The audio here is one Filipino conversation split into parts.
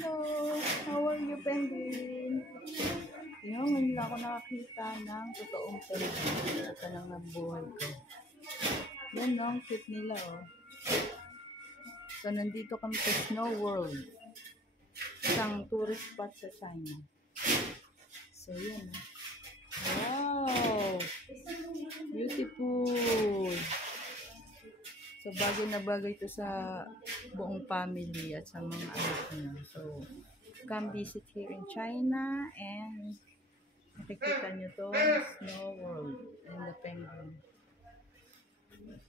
Hello! How are you, penguin? Yung, ngayon lang ako nakakita ng totoong penguin. Ito lang ng buhay ko. Yan, no? Ang cute nila, oh. So, nandito kami sa Snow World. Isang tourist spot sa China. So, yan, oh. Wow! Beautiful! So, bagay na bagay ito sa buong family at sa mga anak niya. So, come visit here in China and makikita nyo to Snow World and the penguin.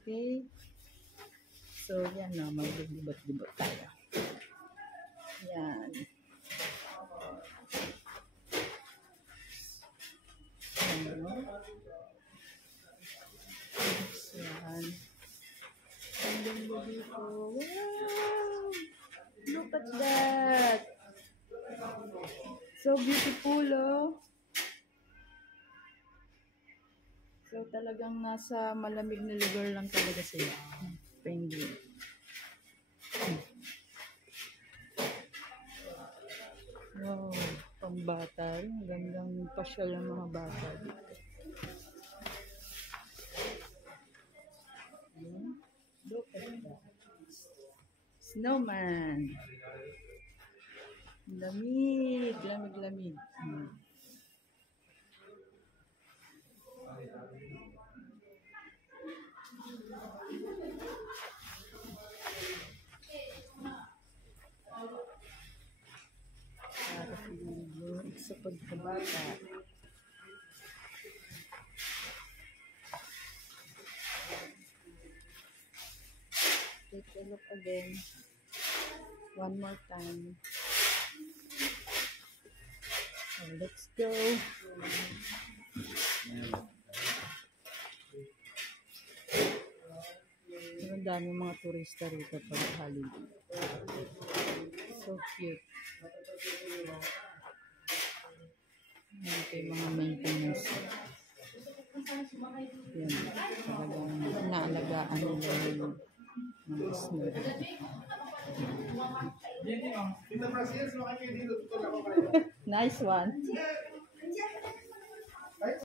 Okay? So, yan na. Maglibot-libot tayo. Yan. Ano? Yan. Ang ganda dito. Wow! Look at that! So beautiful, oh. So talagang nasa malamig na lugar lang talaga sila. Penguin. Wow, pambata. Ang gandang pasyal ng mga bata dito. Look at that. Snowman. Lamig, lamig. Para yung sa pagkabata. Take a look again. One more time. So let's go. Ang dami mga turista rito pag holiday. So cute. Ito yung mga maintenance. Yan. Talagang naalagaan nila yung mga snow. Nice one.